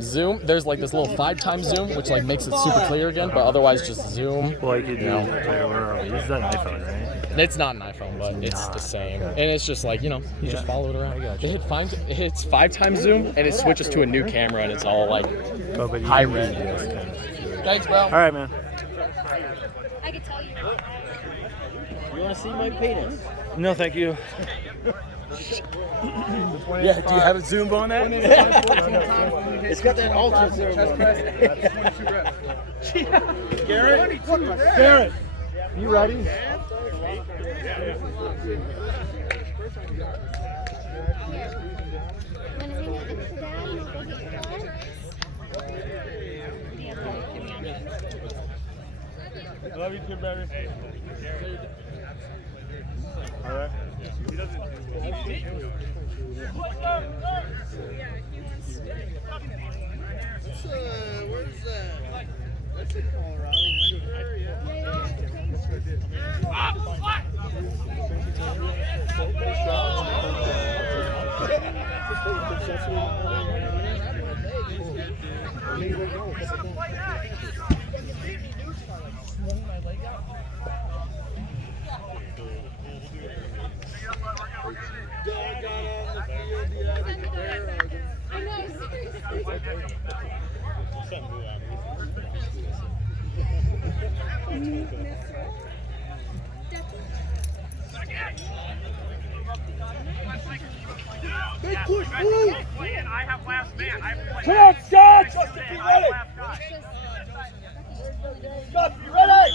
Zoom, there's like this little 5x zoom, which like makes it super clear again, but otherwise just zoom. Like you do. This is an iPhone, right? It's not an iPhone, but it's the same. And it's just like, you just follow it around. It hits 5x zoom, and it switches to a new camera, and it's all like high res. Thanks, bro. All right, man. I could tell you. You want to see my penis? No, thank you. Yeah, do you have a zoom on that? It's got that ultra zoom on it. Garrett, you ready? I love you too, baby. All right. He doesn't. Where's that? That's in Colorado. Big push, move! I have last man. Come on, Scott! Be ready! Scott, be ready!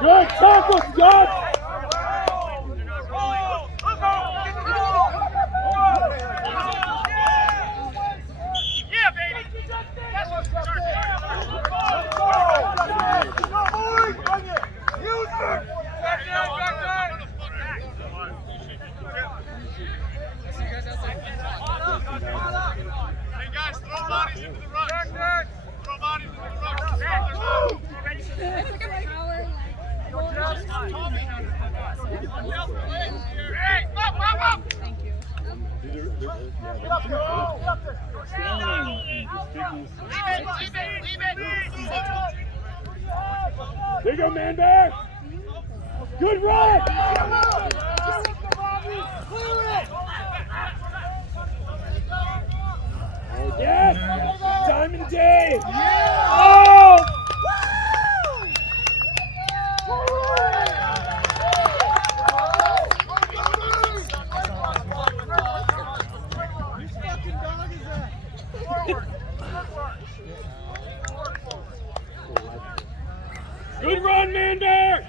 Good tackle, Scott! Yeah, baby! Hey guys, throw bodies into the ruck. Throw bodies into the ruck. It's like a power, Hey, up! Thank you. Leave it! There you go, man back! Good run! Yes! Diamond Dave! Oh! Good run, Mander!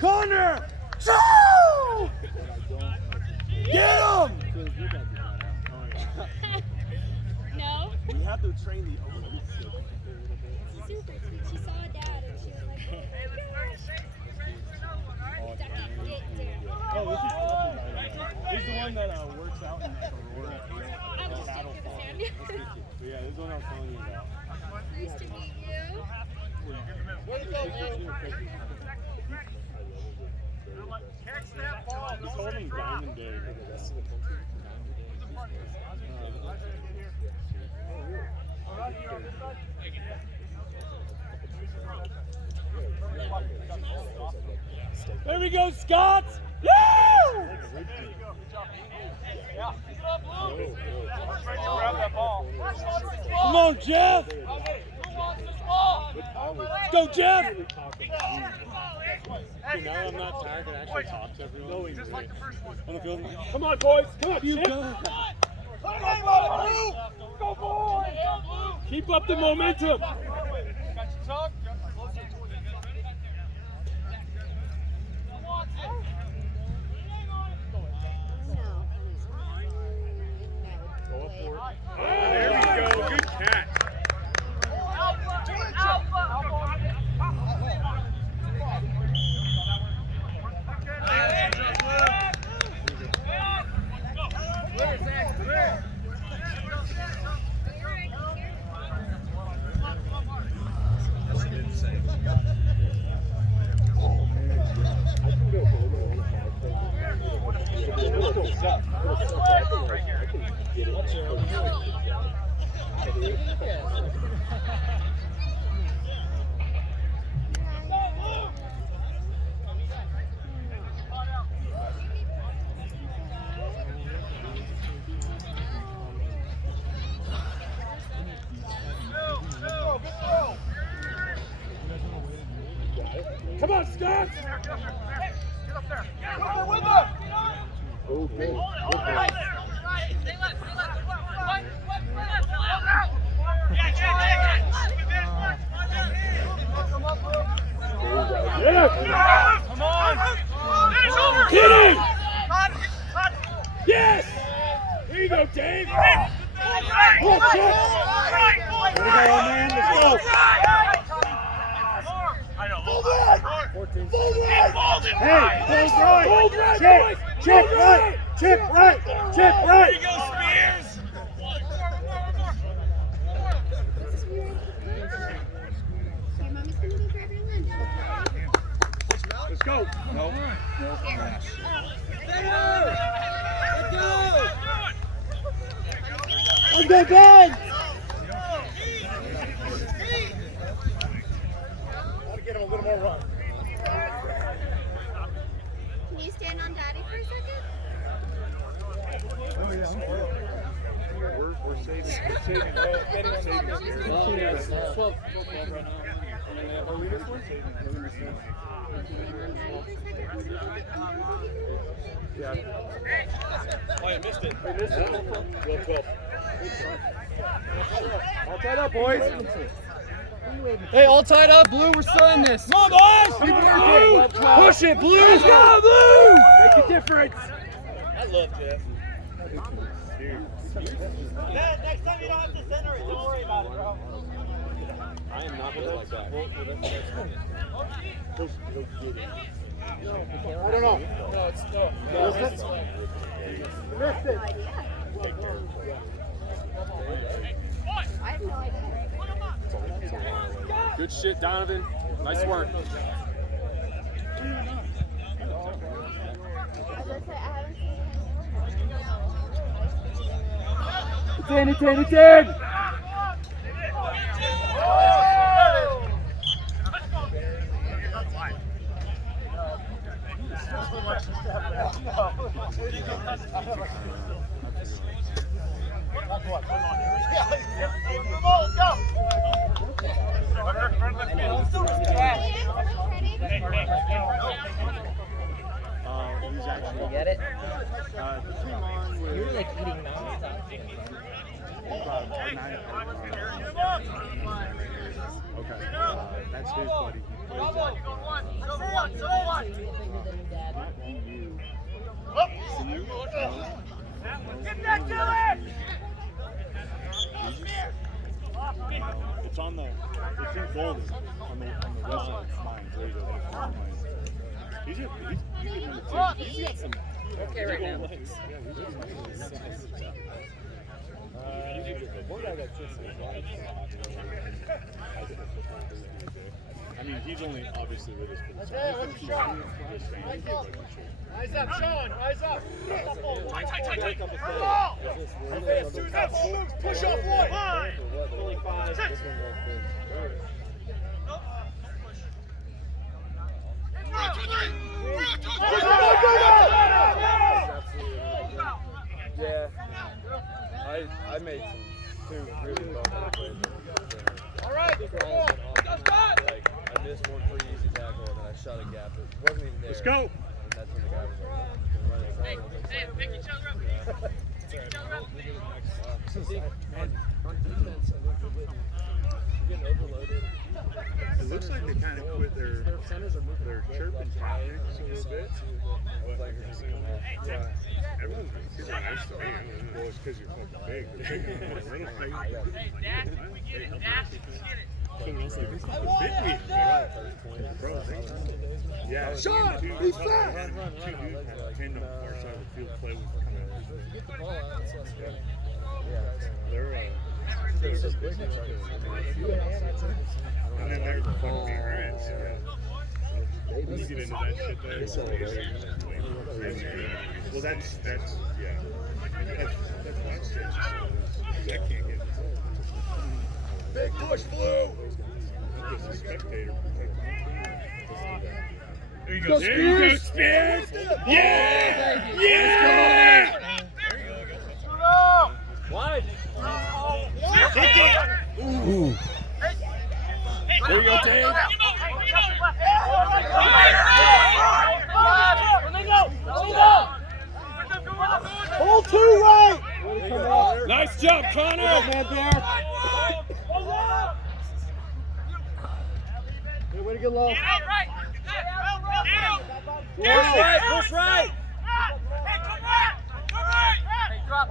Corner! Go! Get him! No? You have to train the owners. Super sweet. She saw Dad and she was like, oh Oh, this is the one that works out in like Aurora. I was just Cattle taking farm. his hand. Yeah, this is the one I was telling you about. Nice to meet you. Way to go, man. Catch that ball. Just hold him Diamond Dave. There we go, Scott! Woo! Come on, Jeff! Let's go, Jeff! See, now I'm not tired and actually talk to everyone. Just like the first one. On the field. Come on, boys. Come on, You shit. go. Go, boys. Keep up the momentum. There we go. Good catch. Come on, Scots! Get up there. Get up with Okay. Yeah! Come on! Finish over! Get him! Yes! Here you go, Dave! Oh, shit! There we go, man. Let's go! Full red! Full red! Hey, full right! Chip right! Chip right! Chip right! Here you go, Spears! Your mom is going to go grab your lunch. Let's go! No. Let's go, Ben! Gotta get him a little more run. Can you stand on Daddy for a second? We're saving. Yeah. Oh, you missed it. We missed it. Go. All tied up, boys. Hey, all tied up, Blue. We're starting this. Come on, boys! Keep working. Push it, Blue! Let's go, Blue! Make a difference. I love Jeff. Next time you don't have to center it. Don't worry about it, bro. I am not built like that. I don't know. No, it's no. Missed it. I have no idea. Good shit, Donovan. Nice work. I haven't seen It's in. You get it? You're like eating nonstop. Okay. That's his buddy. Get that to it! It's on the. It's in Golden on the west side. Mine. He's got some. Okay, right now. Legs. One guy got 6 I mean, he's only obviously with us for the Eyes up, Sean. Eyes up. Tight. As soon as that ball moves, push off one. Only 5. Six. Yeah, I made two really well plays. All right, Like, I missed one pretty easy tackle, and then I shot a gap. It wasn't even there. Let's go. And that's when the guy was like, Pick each other up. Pick each other up. on defense, I think we're getting overloaded. It looks like they kind of quit their chirping tactics a little bit. Yeah. Everyone's nice to me. Well, it's because you're fucking big. They're picking on a little thing. Yeah. Shot! Be fast! Tend on our side of the field play was kind of. They're and then they're fucking big rats. You get into that shit there. Well, that's yeah. That's why it's that can't get. Big push, Blue. It's a spectator. There you go. There you go, Spears. Yeah. Yeah. Wide. Ooh. There you go, Dave. Hold two right. Nice job, Connor. Way to get low. Push right.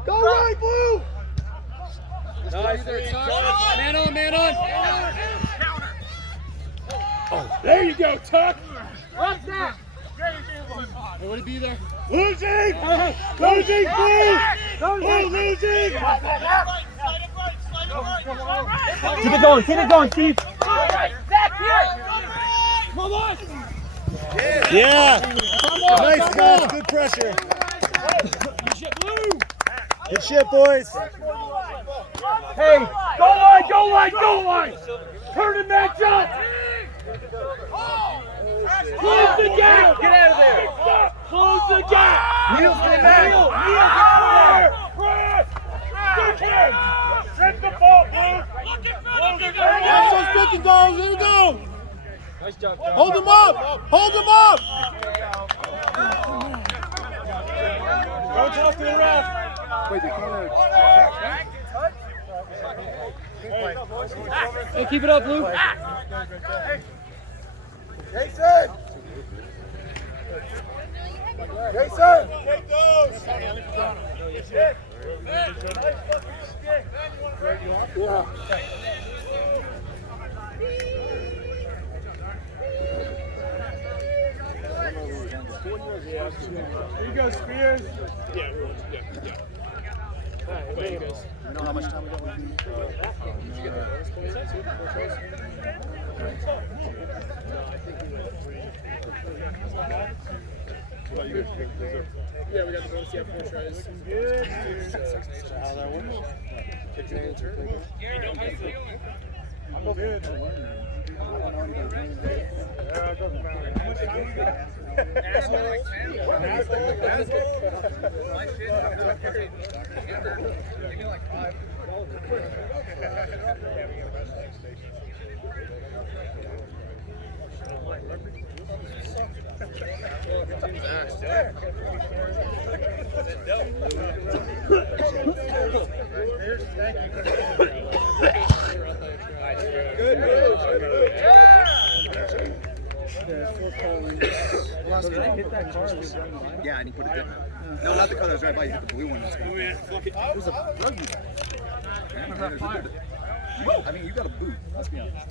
Go right, Blue. Nice. Man on. Oh, there you go, Tuck. Hey, would it be there? Losing, Blue. Losing. Keep it going, Steve. Come on. Yeah. Nice, guys. Good pressure. Good shit, Blue. Good shit, boys. Hey, go line. Turn and match up. Close the gap. Get out of there. Close the gap. Neil's getting back. Set the ball, Blue. Watch those picking goals. Here we go. Nice job, John. Hold them up. Don't talk to the ref. Wait, the corner. Hey, keep it up, Blue. Jason. Take those. Yeah. Here you go, Spears. Yeah. Flamingos. You know how much time we got? Did you get the bonus points? Yeah, we got the bonus. Yeah, 4 tries. Good. How that works? Kick your turn. I'm good. Yeah, it doesn't matter. Yeah, and he put it down. No, not the color that was right by you. Hit the blue one. It was a rugby. I mean, you got a boot. Let's be honest.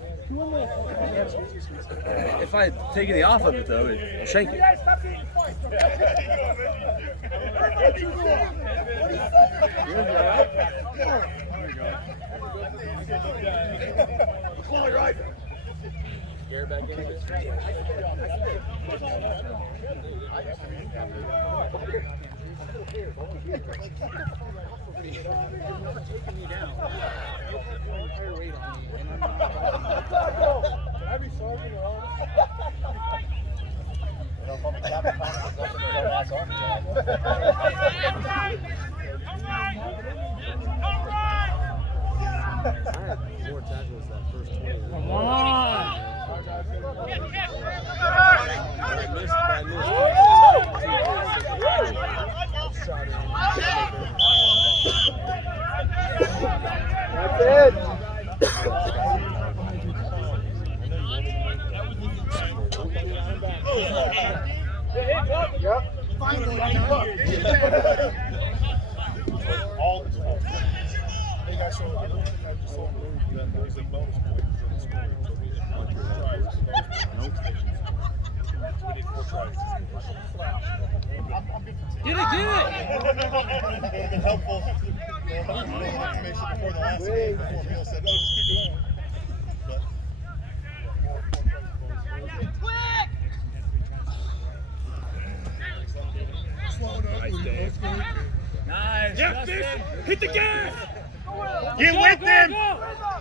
If I had taken the off of it, though, it'd shake it. Garrett back in it. Come on. That's it. Yep. All the time. Get it! It would have been helpful. Information before the last game, before Bill said, "Oh, just keep going." Nice. Yeah, Justin. Fish, hit the gas. Get with them.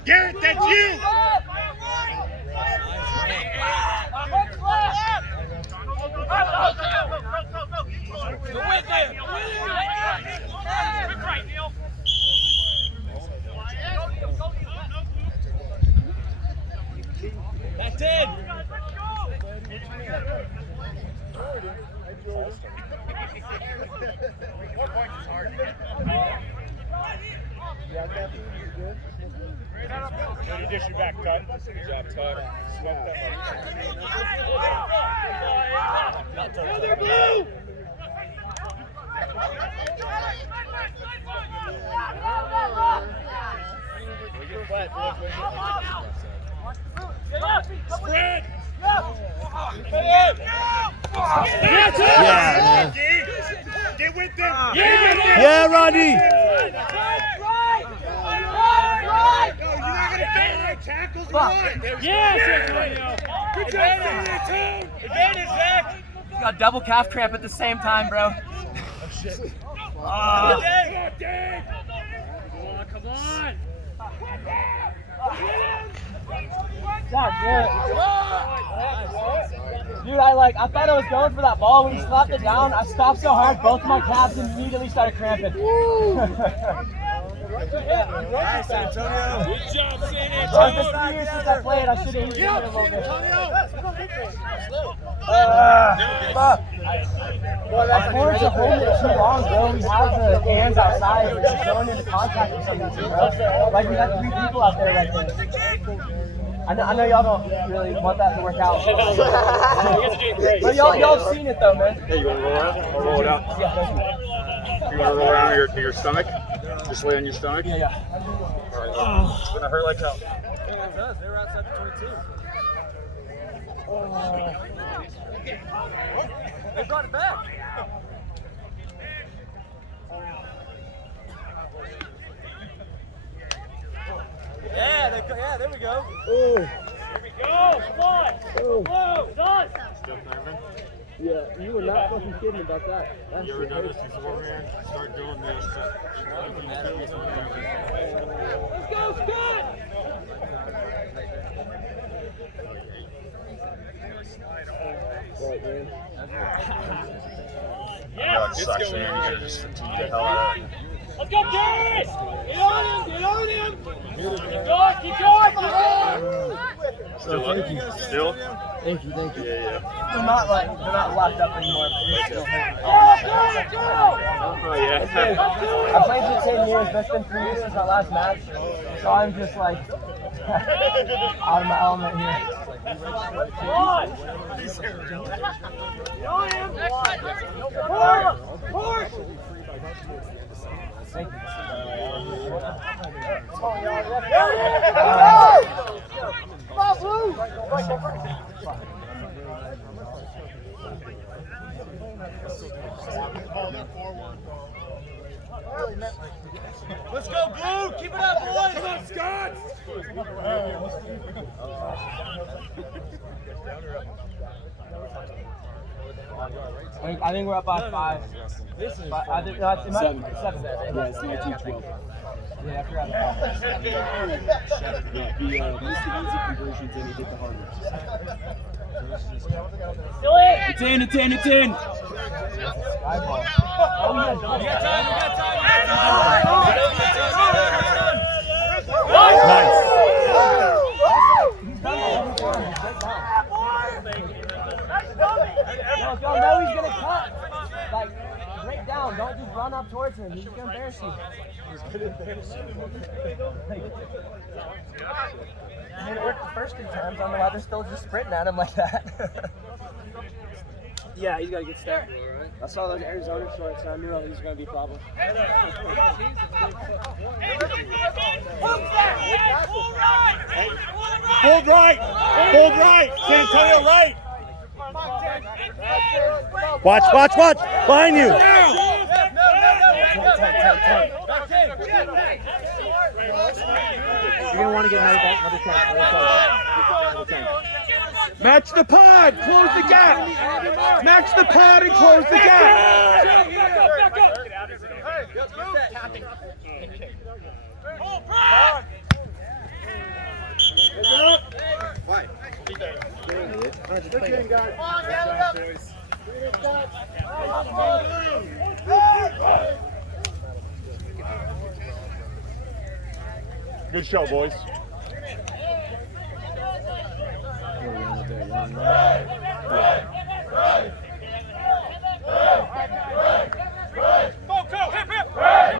Garrett, that's you. Go with them. That's it. Way to dish you back, Cut. Good job, Cut. Smoke that one. Another blue. Spread. Yeah, man. Get with them. Yeah, Rodney. No, you're not gonna fail right tackles. Run. Yes, Antonio. Good job, setting that tone. Advantage, Zach. Got double calf cramp at the same time, bro. Come on, come on. Dude, I thought I was going for that ball. When he slapped it down, I stopped so hard, both of my calves immediately started cramping. Nice, Antonio. Good job, San It's Antonio. been 3 years since I played. I should have used it a little bit. Our corners are holding it too long, bro. We have the hands outside. We're just going into contact with somebody, bro. Like, we got 3 people out there right there. I know y'all don't really want that to work out. But y'all have seen it, though, man. Hey, you want to roll around? I'll roll it out. Yeah, thank you. You want to roll around to your stomach? Just lay on your stomach? Yeah. All right. It's going to hurt like hell. They were outside the 22. They brought it back. Yeah, there we go. Here we go. Come on. Whoa, done. Still cramping? Yeah, you were not fucking kidding about that. You ever done this before, man? Start doing this. Let's go, Scott. Yeah, it sucks, man. You gotta just fatigue the hell out of it. Let's go, Darius. Get on him. Get on him. Keep going. Keep going. Still up? Still? Thank you. Yeah. They're not locked up anymore. But still. Oh, yeah. I played for 10 years. That's been 3 years since my last match. So I'm just like out of my element here. Come on. Get on him. Horse. Thank you. Let's go, Blue. Keep it up, boys. Come on, Scott. I think we're up by 5. I think no, it might be 7. Yeah, it's 19-12. Yeah, I forgot about that. Yeah, he missed the easy conversions and he hit the hard ones. Still in. It's in. Oh, yeah. We got time. Nice. towards him. He's gonna embarrass you. He's gonna embarrass you. I mean, it worked the first 2 times. I don't know why they're still just sprinting at him like that. Yeah, he's got to get started. I saw those Arizona shorts, and I knew it was going to be a problem. Full right! Full right! San Antonio right! Watch, watch, watch! Behind you! You're going to want to get another 10. Match the pod! Close the gap! Match the pod and close the gap! Why? Good show, boys.